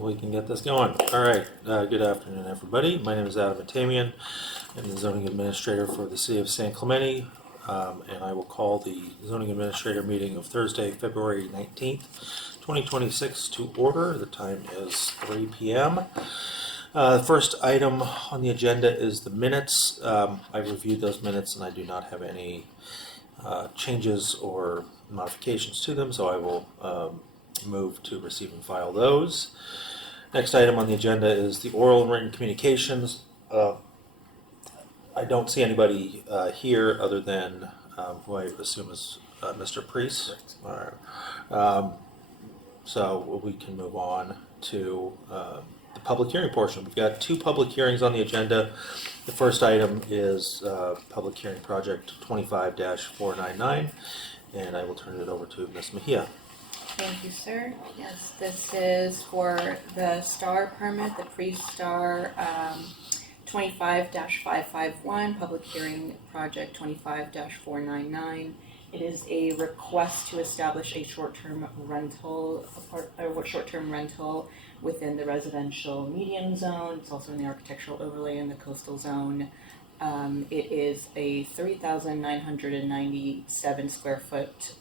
We can get this going. All right. Good afternoon, everybody. My name is Adam Atamian. I'm the zoning administrator for the city of San Clemente, and I will call the zoning administrator meeting of Thursday, February 19th, 2026 to order. The time is 3 p.m. The first item on the agenda is the minutes. I reviewed those minutes and I do not have any changes or modifications to them, so I will move to receive and file those. Next item on the agenda is the oral and written communications. I don't see anybody here other than who I assume is Mr. Priest. All right. So we can move on to the public hearing portion. We've got two public hearings on the agenda. The first item is public hearing project 25-499, and I will turn it over to Ms. Mejia. Thank you, sir. Yes, this is for the STAR permit, the pre-STAR 25-551, public hearing project 25-499. It is a request to establish a short-term rental within the residential medium zone. It's also in the architectural overlay in the coastal zone. It is a 3,997 square foot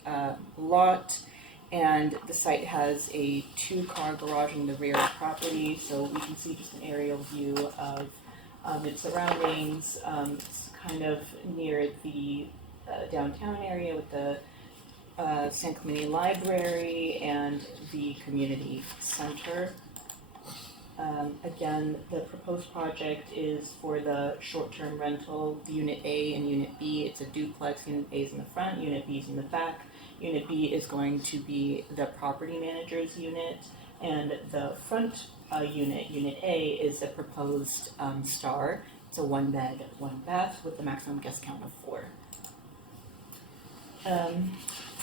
lot. And the site has a 2-car garage in the rear of the property, so we can see just an aerial view of its surroundings. It's kind of near the downtown area with the San Clemente Library and the community center. Again, the proposed project is for the short-term rental, Unit A and Unit B. It's a duplex. Unit A is in the front, Unit B is in the back. Unit B is going to be the property manager's unit, and the front unit, Unit A, is a proposed STAR. It's a 1-bed, 1-bath with the maximum guest count of 4.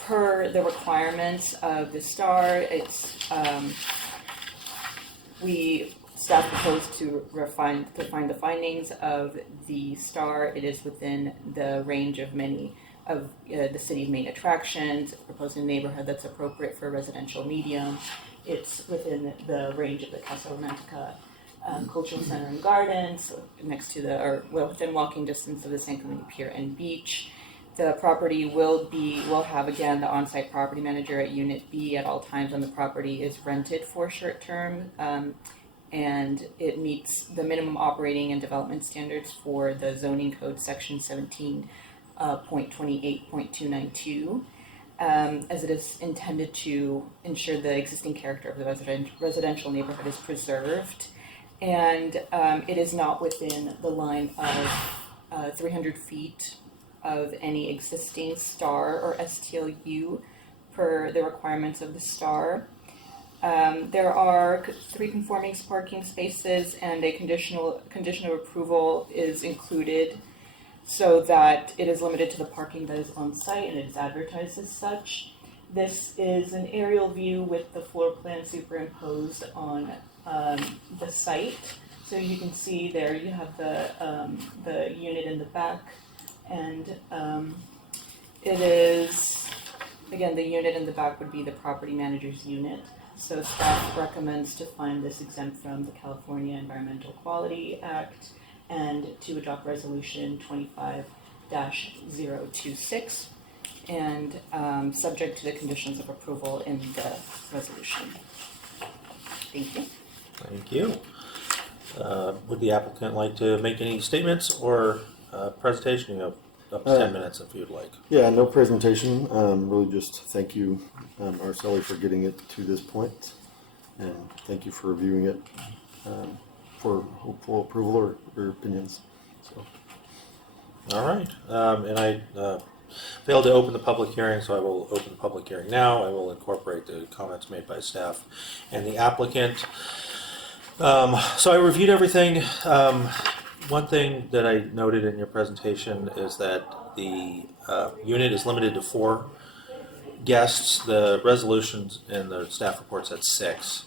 Per the requirements of the STAR, staff proposed to find the findings of the STAR. It is within the range of many of the city's main attractions. It's proposed in a neighborhood that's appropriate for a residential medium. It's within the range of the Casa Romantica Cultural Center and Gardens, next to within walking distance of the San Clemente Pier and Beach. The property will have again the on-site property manager at Unit B at all times when the property is rented for short term, and it meets the minimum operating and development standards for the zoning code section 17.28.292, as it is intended to ensure the existing character of the residential neighborhood is preserved, and it is not within the line of 300 feet of any existing STAR or STLU per the requirements of the STAR. There are 3 conforming parking spaces, and a condition of approval is included so that it is limited to the parking that is on site, and it is advertised as such. This is an aerial view with the floor plan superimposed on the site. So you can see there you have the unit in the back, and it is, again, the unit in the back would be the property manager's unit. So staff recommends to find this exempt from the California Environmental Quality Act and to adopt resolution 25-026 and subject to the conditions of approval in the resolution. Thank you. Thank you. Would the applicant like to make any statements or presentation? You have up to 10 minutes if you'd like. Yeah, no presentation. Really just thank you, Araceli, for getting it to this point. And thank you for reviewing it for hopeful approval or opinions. So. All right. And I failed to open the public hearing, so I will open the public hearing now. I will incorporate the comments made by staff and the applicant. So I reviewed everything. One thing that I noted in your presentation is that the unit is limited to 4 guests. The resolutions and the staff reports at 6.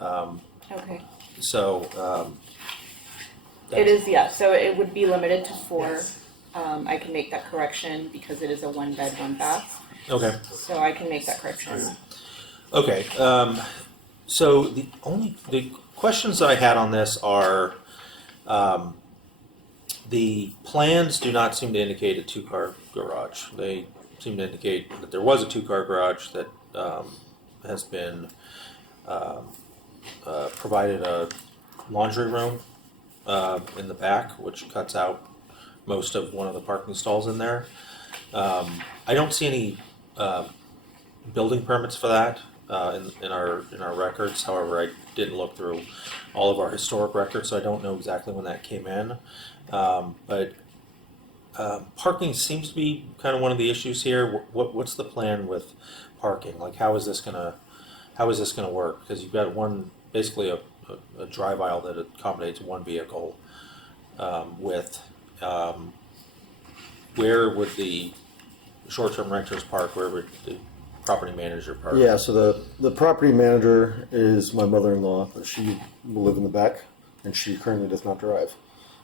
Okay. So it is, yeah. So it would be limited to 4. I can make that correction because it is a 1-bed, 1-bath. Okay. So I can make that correction. Okay. So the questions that I had on this are, the plans do not seem to indicate a two-car garage. They seem to indicate that there was a two-car garage that has been provided a laundry room in the back, which cuts out most of one of the parking stalls in there. I don't see any building permits for that in our records. However, I didn't look through all of our historic records, so I don't know exactly when that came in. But parking seems to be kind of one of the issues here. What's the plan with parking? Like, how is this gonna work? Because you've got basically a drive aisle that accommodates one vehicle. Where would the short-term renters park? Where would the property manager park? Yeah, so the property manager is my mother-in-law, but she will live in the back, and she currently does not drive.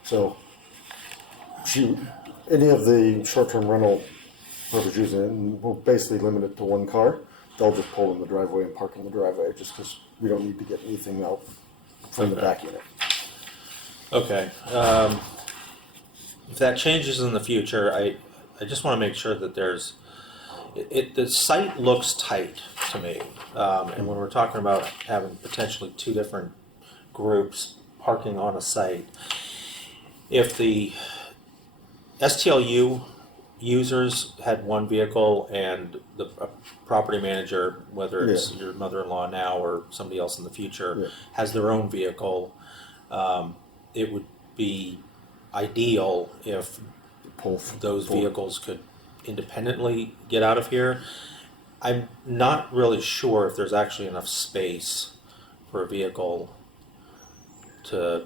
So any of the short-term rental whoever's using it, we'll basically limit it to one car. They'll just pull in the driveway and park in the driveway, just because we don't need to get anything out from the back unit. Okay. If that changes in the future, I just want to make sure that the site looks tight to me. And when we're talking about having potentially two different groups parking on a site, if the STLU users had one vehicle and the property manager, whether it's your mother-in-law now or somebody else in the future, has their own vehicle, it would be ideal if those vehicles could independently get out of here. I'm not really sure if there's actually enough space for a vehicle to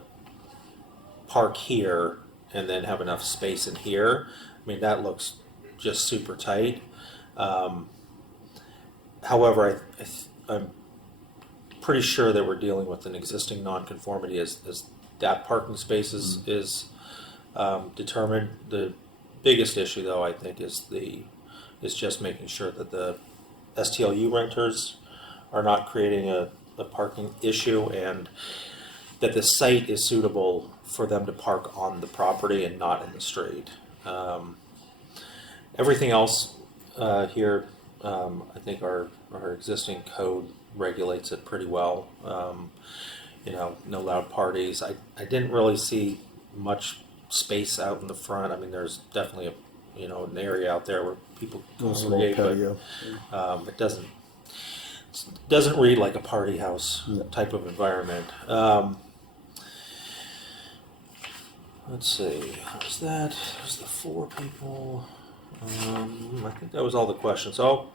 park here and then have enough space in here. I mean, that looks just super tight. However, I'm pretty sure that we're dealing with an existing nonconformity as that parking space is determined. The biggest issue, though, I think, is just making sure that the STLU renters are not creating a parking issue, and that the site is suitable for them to park on the property and not in the street. Everything else here, I think our existing code regulates it pretty well. No loud parties. I didn't really see much space out in the front. I mean, there's definitely an area out there where people congregate, but it doesn't read like a party house type of environment. Let's see, was that? Was the 4 people? I think that was all the questions. So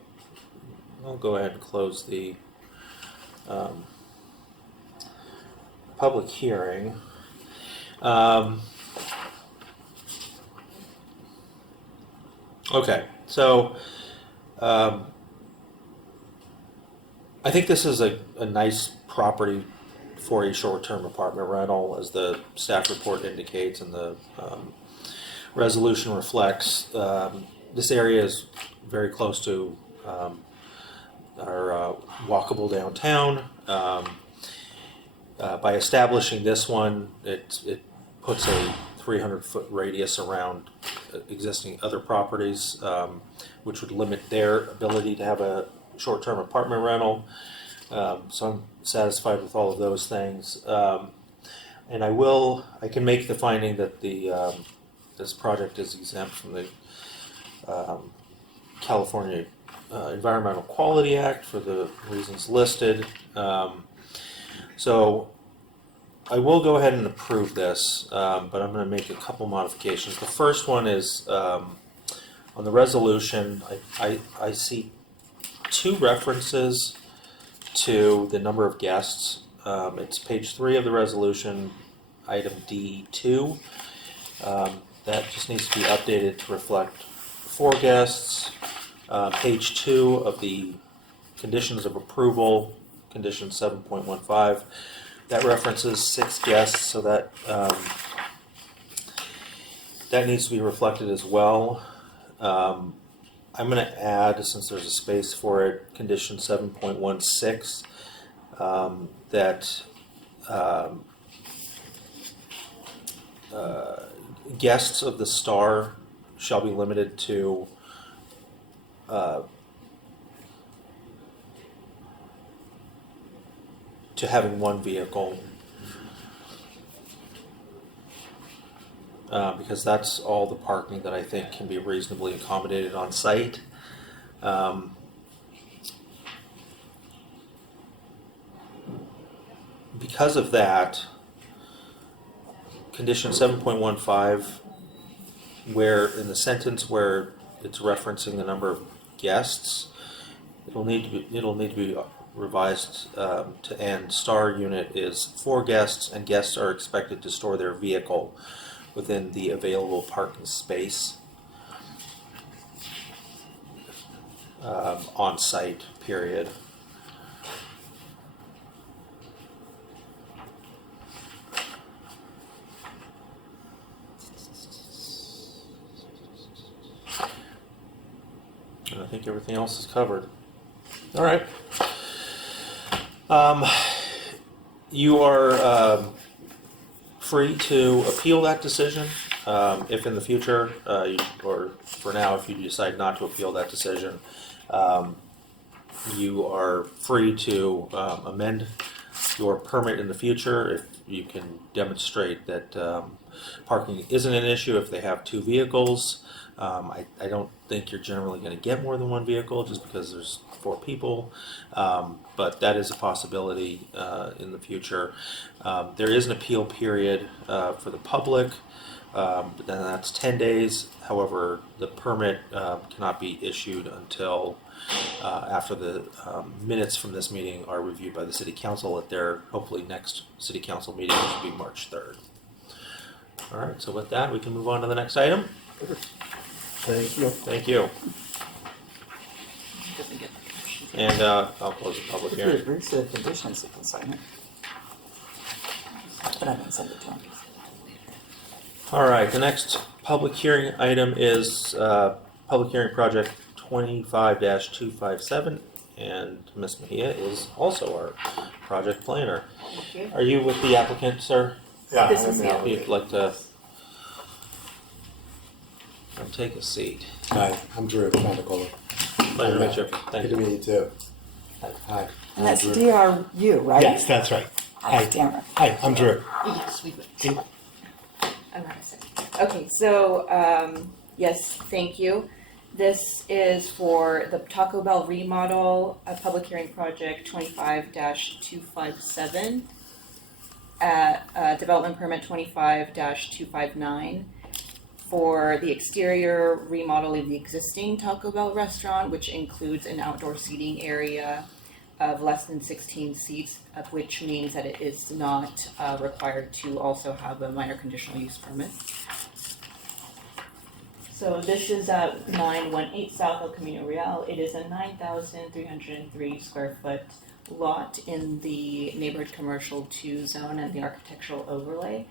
I'll go ahead and close the public hearing. Okay, so I think this is a nice property for a short-term apartment rental, as the staff report indicates and the resolution reflects. This area is very close to our walkable downtown. By establishing this one, it puts a 300-foot radius around existing other properties, which would limit their ability to have a short-term apartment rental. So I'm satisfied with all of those things. And I can make the finding that this project is exempt from the California Environmental Quality Act for the reasons listed. So I will go ahead and approve this, but I'm going to make a couple modifications. The first one is on the resolution. I see 2 references to the number of guests. It's page 3 of the resolution, item D2. That just needs to be updated to reflect 4 guests. Page 2 of the conditions of approval, condition 7.15, that references 6 guests, so that that needs to be reflected as well. I'm going to add, since there's a space for it, condition 7.16. that guests of the Star shall be limited to having one vehicle, because that's all the parking that I think can be reasonably accommodated on site. Because of that, condition 7.15, where in the sentence where it's referencing the number of guests, it'll need to be revised to end. Star unit is 4 guests, and guests are expected to store their vehicle within the available parking space on site. Period. And I think everything else is covered. All right. You are free to appeal that decision. If in the future, or for now, if you decide not to appeal that decision, you are free to amend your permit in the future if you can demonstrate that parking isn't an issue if they have 2 vehicles. I don't think you're generally going to get more than 1 vehicle just because there's 4 people, but that is a possibility in the future. There is an appeal period for the public, but then that's 10 days. However, the permit cannot be issued until after the minutes from this meeting are reviewed by the City Council at their hopefully next City Council meeting, which will be March 3rd. All right, so with that, we can move on to the next item. Thank you. Thank you. Doesn't get the And I'll close the public If he hearing. agrees to the conditions, he can sign it. But I didn't send it to him. All right, the next public hearing item is public hearing project 25-257, and Ms. Mejia is also our project planner. Thank you. Are you with the applicant, sir? Yeah, This I'm is the the- applicant. You'd like to take a seat. Hi, I'm Drew Fandicola. Pleasure to meet you. Good Thank to you. meet you too. Hi. And that's I'm Drew. DRU, right? Yes, that's right. Hi, Hi. Tamara. Hi, I'm Drew. Yes, we would. I'm not a second. Okay, so yes, thank you. This is for the Taco Bell remodel, a public hearing project 25-257, development permit 25-259 for the exterior remodel of the existing Taco Bell restaurant, which includes an outdoor seating area of less than 16 seats, which means that it is not required to also have a minor conditional use permit. So this is at 918 South El Camino Real. It is a 9,303 square foot lot in the neighborhood commercial 2 zone and the architectural overlay.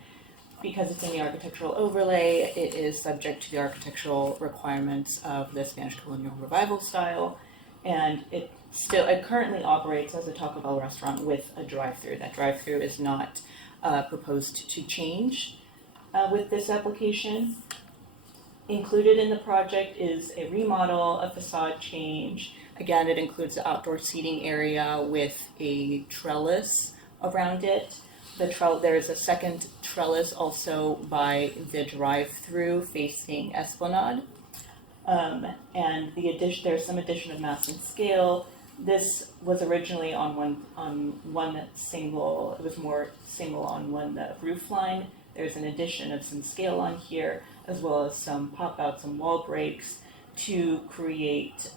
Because it's in the architectural overlay, it is subject to the architectural requirements of the Spanish colonial revival style, and it currently operates as a Taco Bell restaurant with a drive-through. That drive-through is not proposed to change with this application. Included in the project is a remodel, a facade change. Again, it includes the outdoor seating area with a trellis around it. There is a second trellis also by the drive-through facing Esplanade. And there's some addition of mass and scale. This was originally on one single, it was more single on one roof line. There's an addition of some scale on here, as well as some pop-outs and wall breaks to create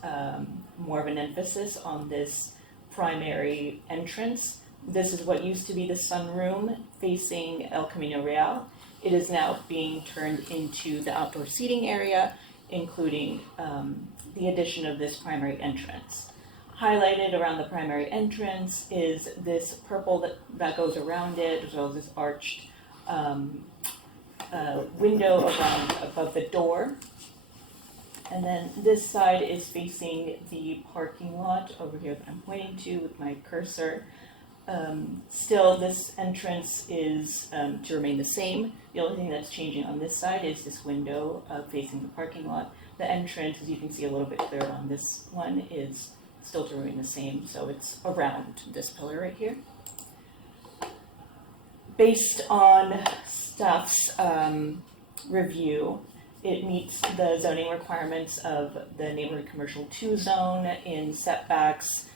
more of an emphasis on this primary entrance. This is what used to be the sunroom facing El Camino Real. It is now being turned into the outdoor seating area, including the addition of this primary entrance. Highlighted around the primary entrance is this purple that goes around it, as well as this arched window above the door. And then this side is facing the parking lot over here that I'm pointing to with my cursor. Still, this entrance is to remain the same. The only thing that's changing on this side is this window facing the parking lot. The entrance, as you can see a little bit clearer on this one, is still to remain the same, so it's around this pillar right here. Based on staff's review, it meets the zoning requirements of the neighborhood commercial 2 zone in setbacks,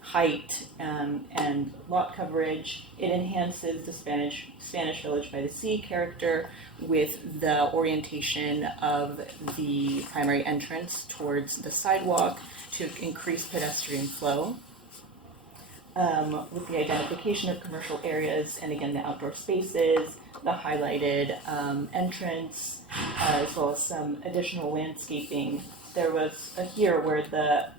height, and lot coverage. It enhances the Spanish Village by the Sea character with the orientation of the primary entrance towards the sidewalk to increase pedestrian flow. With the identification of commercial areas and again the outdoor spaces, the highlighted entrance, as well as some additional landscaping. There was here where the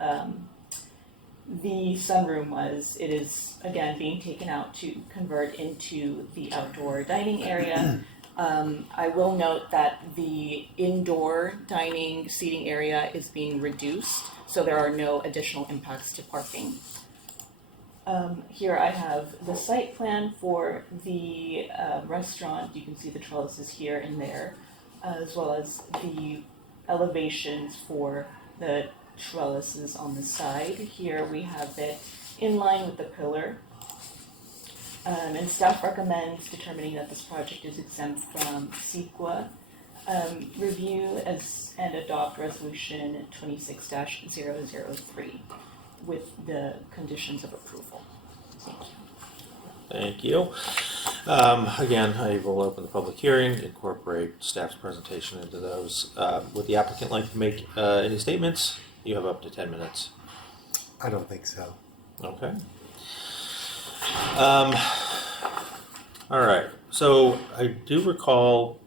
sunroom was. It is again being taken out to convert into the outdoor dining area. I will note that the indoor dining seating area is being reduced, so there are no additional impacts to parking. Here I have the site plan for the restaurant. You can see the trellises here and there, as well as the elevations for the trellises on the side. Here we have it in line with the pillar. And staff recommends determining that this project is exempt from CEQA review and adopt resolution 26-003 with the conditions of approval. Thank you. Again, I will open the public hearing, incorporate staff's presentation into those. Would the applicant like to make any statements? You have up to 10 minutes. I don't think so. Okay. All right. So I do recall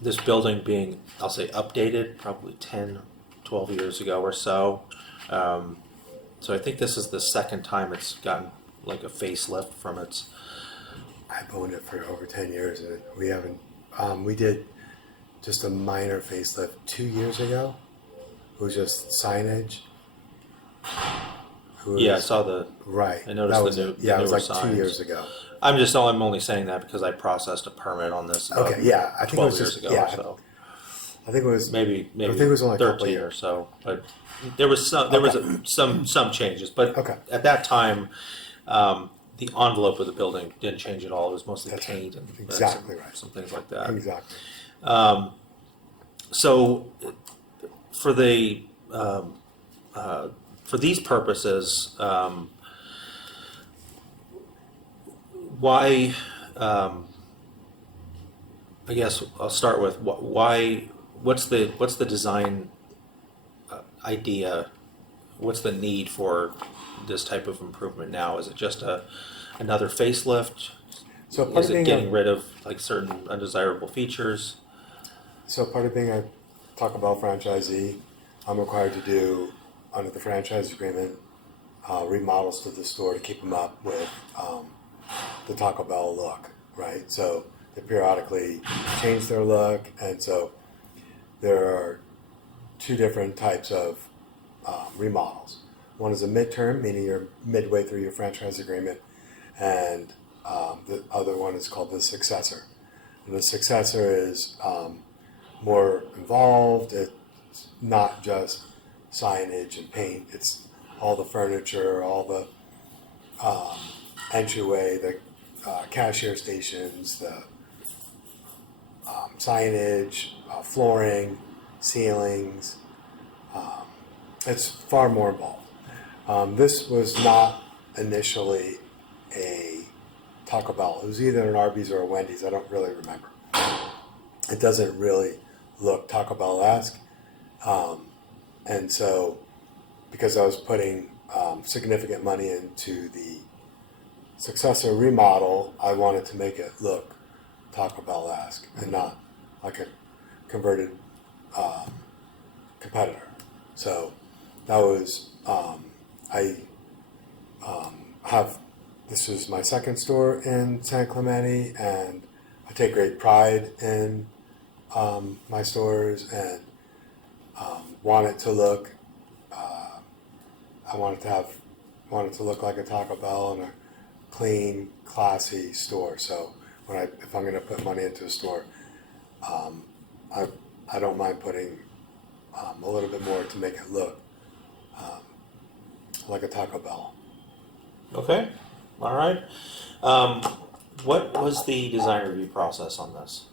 this building being, I'll say, updated probably 10, 12 years ago or so. So I think this is the second time it's gotten like a facelift from its. I've owned it for over 10 years and we haven't, we did just a minor facelift 2 years ago. It was just signage. Yeah, I saw the. Right. I noticed That was the new. it. Yeah, the it was newer like signs. 2 years ago. I'm only saying that because I processed a permit on this. About Okay, yeah, I think it 12 was years just, ago yeah, or so. I think it was, Maybe I think it was only a couple 13 years. or so, but there was some changes. But Okay. at that time, the envelope of the building didn't change at all. It was mostly That's paint and exactly right. some things like that. Exactly. So for the for these purposes, why? I guess I'll start with why. What's the design idea? What's the need for this type of improvement now? Is it just another facelift? So part Is of it being getting rid of like certain undesirable features? So part of being a Taco Bell franchisee, I'm required to do, under the franchise agreement, remodels to the store to keep them up with the Taco Bell look, right? So they periodically change their look, and so there are two different types of remodels. One is a midterm, meaning you're midway through your franchise agreement, and the other one is called the successor. And the successor is more involved. It's not just signage and paint. It's all the furniture, all the entryway, the cashier stations, the signage, flooring, ceilings. It's far more involved. This was not initially a Taco Bell. It was either an Arby's or a Wendy's. I don't really remember. It doesn't really look Taco Bell-esque. And so, because I was putting significant money into the successor remodel, I wanted to make it look Taco Bell-esque and not like a converted competitor. So that was, this is my second store in San Clemente, and I take great pride in my stores and want it to look I want it to look like a Taco Bell and a clean, classy store. So if I'm going to put money into a store, I don't mind putting a little bit more to make it look like a Taco Bell. Okay, all right. What was the design review process on this?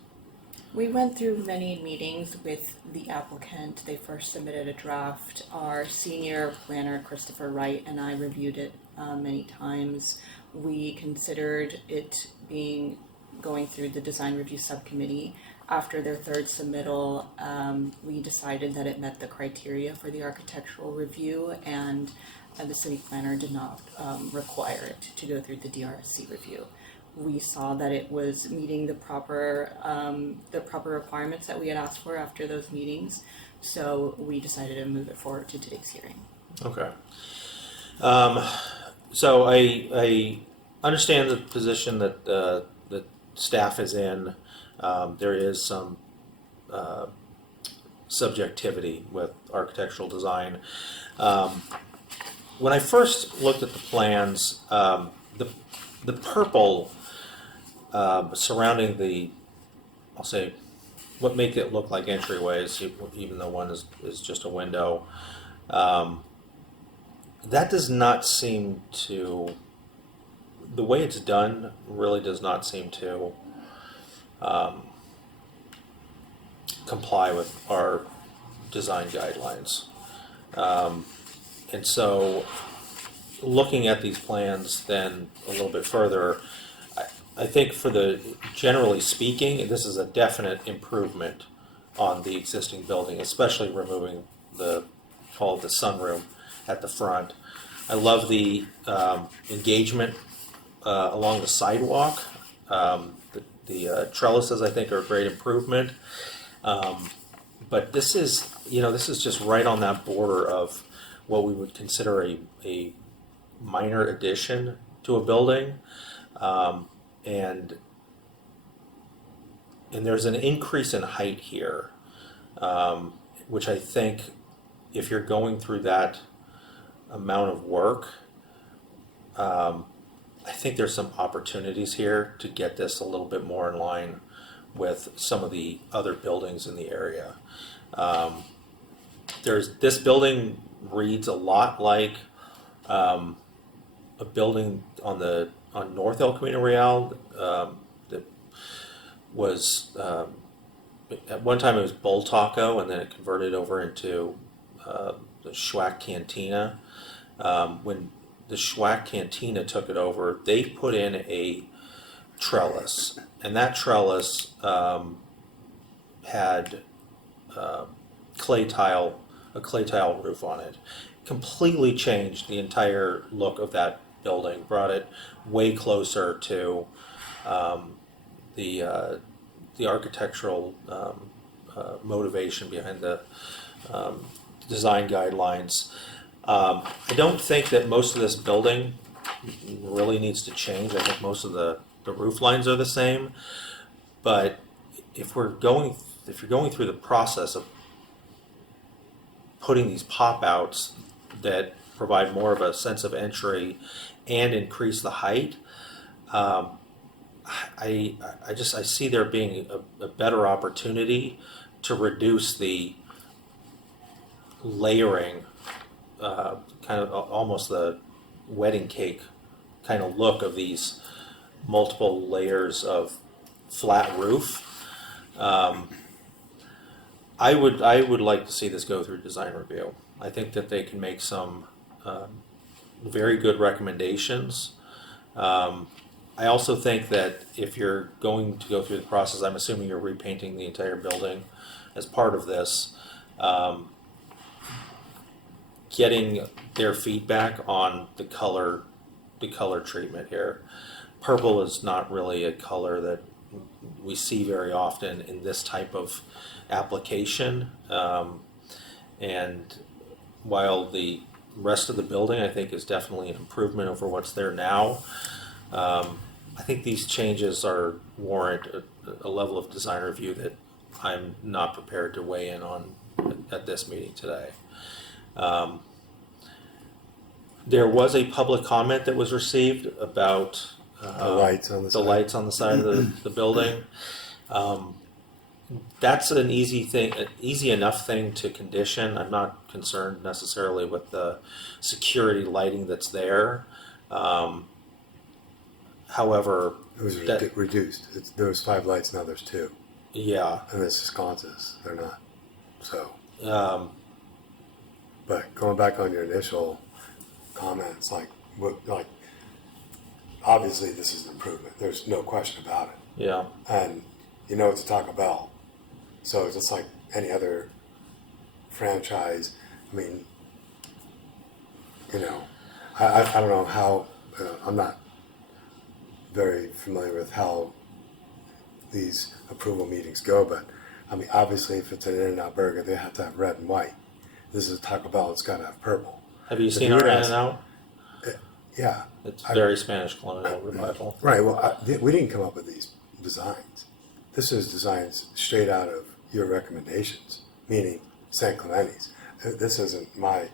We went through many meetings with the applicant. They first submitted a draft. Our senior planner, Christopher Wright, and I reviewed it many times. We considered it going through the design review subcommittee. After their third submittal, we decided that it met the criteria for the architectural review, and the city planner did not require it to go through the DRSC review. We saw that it was meeting the proper requirements that we had asked for after those meetings, so we decided to move it forward to today's hearing. Okay. So I understand the position that that staff is in. There is some subjectivity with architectural design. When I first looked at the plans, the purple surrounding I'll say, what make it look like entryways, even though one is just a window, that does not seem to, the way it's done really does not seem to comply with our design guidelines. And so looking at these plans then a little bit further, I think generally speaking, this is a definite improvement on the existing building, especially removing the sunroom at the front. I love the engagement along the sidewalk. The trellises, I think, are a great improvement. But this is just right on that border of what we would consider a minor addition to a building. And there's an increase in height here, which I think if you're going through that amount of work, I think there's some opportunities here to get this a little bit more in line with some of the other buildings in the area. This building reads a lot like a building on North El Camino Real that was at one time it was Bull Taco, and then it converted over into the Schwack Cantina. When the Schwack Cantina took it over, they put in a trellis, and that trellis had a clay tile roof on it. Completely changed the entire look of that building, brought it way closer to the architectural motivation behind the design guidelines. I don't think that most of this building really needs to change. I think most of the roof lines are the same. But if you're going through the process of putting these pop-outs that provide more of a sense of entry and increase the height, I see there being a better opportunity to reduce the layering, kind of almost the wedding cake kind of look of these multiple layers of flat roof. I would like to see this go through design review. I think that they can make some very good recommendations. I also think that if you're going to go through the process, I'm assuming you're repainting the entire building as part of this, getting their feedback on the color treatment here. Purple is not really a color that we see very often in this type of application. And while the rest of the building, I think, is definitely an improvement over what's there now, I think these changes warrant a level of design review that I'm not prepared to weigh in on at this meeting today. There was a public comment that was received about The lights on the the side. lights on the side of the building. That's an easy thing, an easy enough thing to condition. I'm not concerned necessarily with the security lighting that's there. However, It was that- reduced. There was 5 lights, now there's 2. yeah, And this is sconces, they're not. So, um, but going back on your initial comments, obviously this is an improvement. There's no question about it. yeah. And you know it's a Taco Bell. So just like any other franchise, I mean, you know, I don't know how, I'm not very familiar with how these approval meetings go, but I mean, obviously if it's an In-N-Out burger, they have to have red and white. This is a Taco Bell, it's gotta have purple. Have you If seen you our would In ask- and Out? Yeah, It's I- very Spanish colonial revival. right, well, we didn't come up with these designs. This is designs straight out of your recommendations, meaning San Clemente's. This isn't my,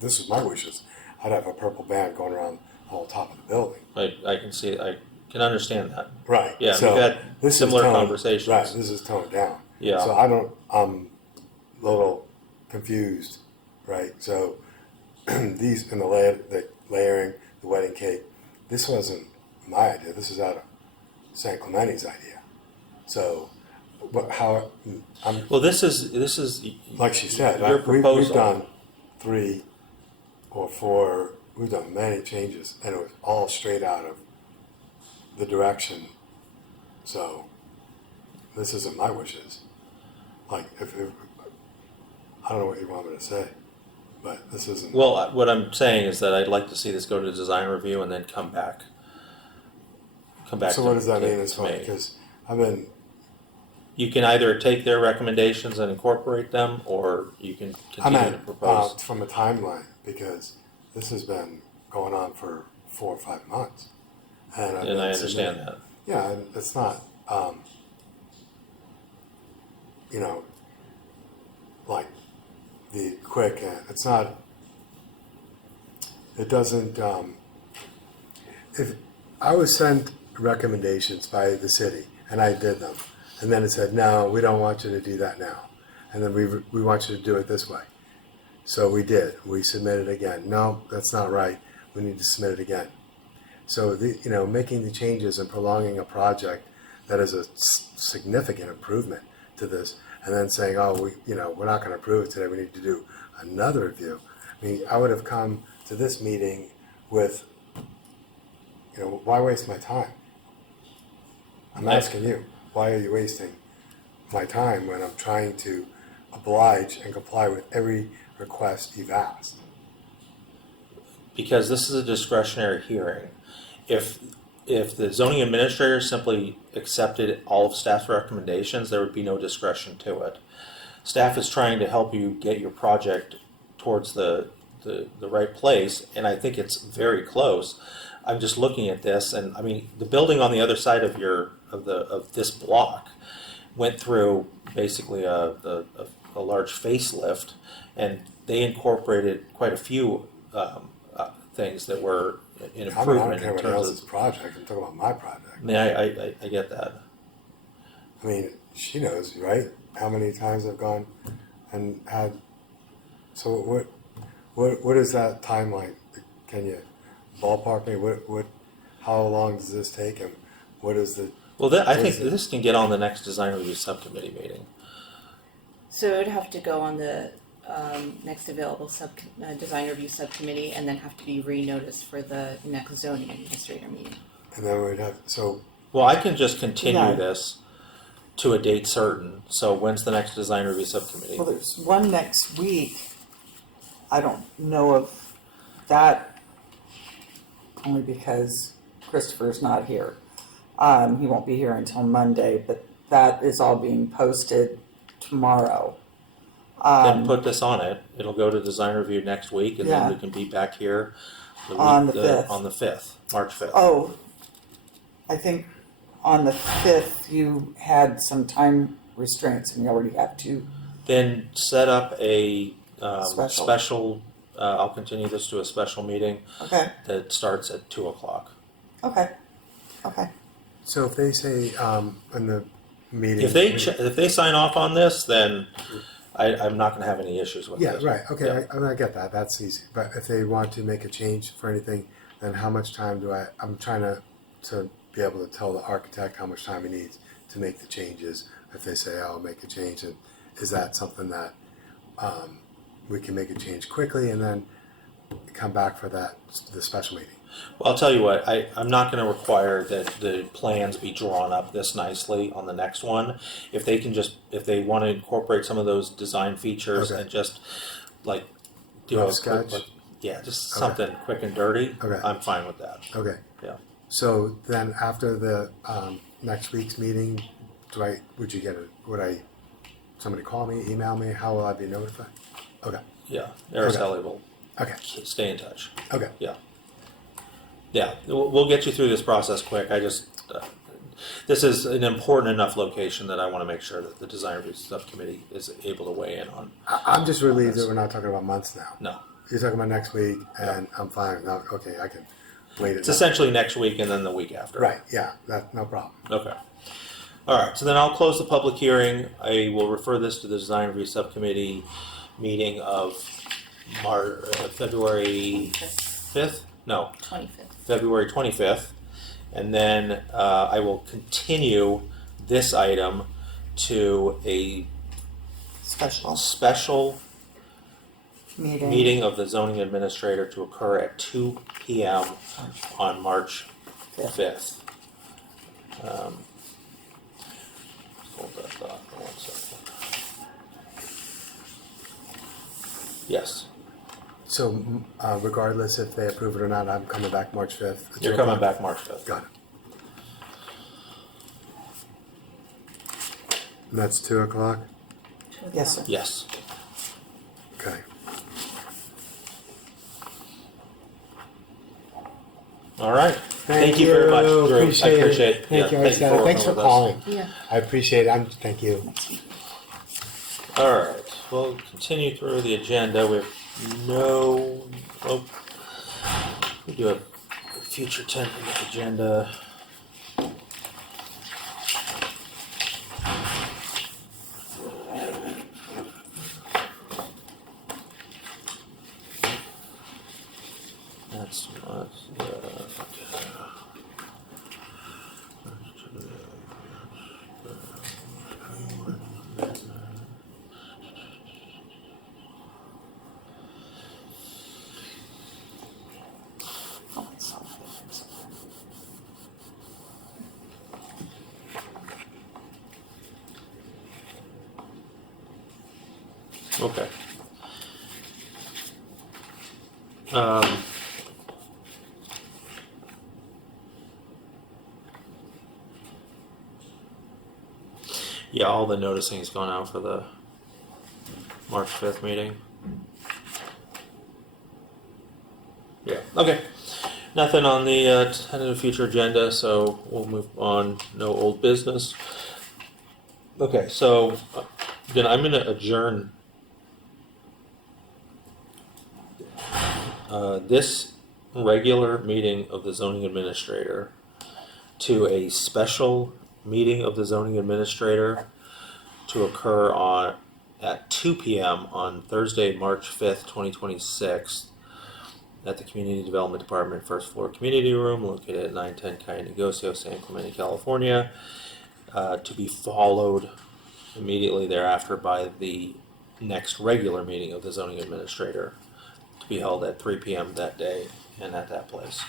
this is my wishes, I'd have a purple band going around the whole top of the building. I can see, I can understand that. Right. Yeah, so we've had this is similar toned- conversations. Right, this is toned down. Yeah. So I'm a little confused, right? So these, and the layering, the wedding cake, this wasn't my idea, this is out of San Clemente's idea. So, Well, this is like she said, your we've proposal. done 3 or 4, we've done many changes, and it was all straight out of the direction. So, this isn't my wishes. Like, if I don't know what you want me to say, but this isn't. Well, what I'm saying is that I'd like to see this go to design review and then come back. So what does that mean to as far, me. because I've been, You can either take their recommendations and incorporate them, or you can I'm continue to at, propose. from a timeline, because this has been going on for 4 or 5 months. And And I understand that. Yeah, and it's not, you know, like the quick, it's not, it doesn't, if I was sent recommendations by the city and I did them, and then it said, no, we don't want you to do that now. And then we want you to do it this way. So we did, we submitted again. No, that's not right. We need to submit it again. So making the changes and prolonging a project that is a significant improvement to this, and then saying, oh, we're not going to approve it today. We need to do another review. I mean, I would have come to this meeting with, why waste my time? I'm asking you, why are you wasting my time when I'm trying to oblige and comply with every request you've asked? Because this is a discretionary hearing. If the zoning administrator simply accepted all of staff's recommendations, there would be no discretion to it. Staff is trying to help you get your project towards the right place, and I think it's very close. I'm just looking at this, and I mean, the building on the other side of this block went through basically a large facelift, and they incorporated quite a few things that were an I don't improvement care in what terms else's of. project. I'm talking about my project. I mean, I get that. I mean, she knows, right? How many times I've gone and had. So what is that timeline? Can you ballpark me? How long does this take, and what is the? Well, I What think is it? this can get on the next design review subcommittee meeting. So it would have to go on the next available design review subcommittee, and then have to be re-noticed for the next zoning administrator meeting. And then we'd have Well, I can just continue Yeah. this to a date certain. So when's the next design review subcommittee? Well, there's one next week. I don't know of that only because Christopher's not here. He won't be here until Monday, but that is all being posted tomorrow. Then put this on it. It'll go to design review next week, and Yeah. then we can be back here On the 5th. on the 5th, March 5th. Oh, I think on the 5th you had some time restraints and you already have to. Then set up a Special. special I'll continue this to a special meeting Okay, that starts at 2:00. okay, okay. So if they say, in the meeting. If they sign off on this, then I'm not gonna have any issues with Yeah, it. right, okay, Yeah. I get that, that's easy, but if they want to make a change for anything, then how much time I'm trying to be able to tell the architect how much time he needs to make the changes, if they say, I'll make a change, and is that something that, we can make a change quickly and then come back for the special meeting? Well, I'll tell you what, I'm not gonna require that the plans be drawn up this nicely on the next one. If they wanna incorporate some of those design features Okay. and just like do Rough a quick, sketch? yeah, just Okay. something quick and dirty, Okay. I'm fine with that, Okay. yeah. So then after the next week's meeting, somebody call me, email me, how will I be notified? Okay, Yeah, Araceli will okay, stay in touch. okay, Yeah, we'll get you through this process quick. This is an important enough location that I want to make sure that the design review subcommittee is able to weigh in on. I'm just relieved that we're not talking about months now. No, You're talking about next week, and I'm fine, no, okay, I can wait it it's out. essentially next week and then the week after. Right, yeah, no problem. Okay. All right, so then I'll close the public hearing. I will refer this to the design review subcommittee meeting of February 5th? No, 25th. February 25th. And then I will continue this item to a Special special meeting. meeting of the zoning administrator to occur at 2 p.m. on March 5th. Hold that thought for 1 second. Yes, So regardless if they approve it or not, I'm coming back March 5th. at you're 2 coming o'clock? back March 5th. Got it. And that's 2 o'clock? Yes, sir. Yes. Okay. All right. Thank you very much, Drew. Appreciate I it. appreciate. Thank you, thank you Araceli. for Thanks for working with us. calling. Yeah. I appreciate it. Thank you. All right, we'll continue through the agenda. We have we do have a future tentative agenda. That's not, Oh, it's so good. okay. Um, yeah, all the noticing is going out for the March 5th meeting. Yeah, okay. Nothing on the tentative future agenda, so we'll move on. No old business. Okay, so then I'm gonna adjourn this regular meeting of the zoning administrator to a special meeting of the zoning administrator to occur at 2 p.m. on Thursday, March 5th, 2026 at the Community Development Department first floor community room located at 910 Calle Negocio, San Clemente, California, to be followed immediately thereafter by the next regular meeting of the zoning administrator to be held at 3 p.m. that day and at that place.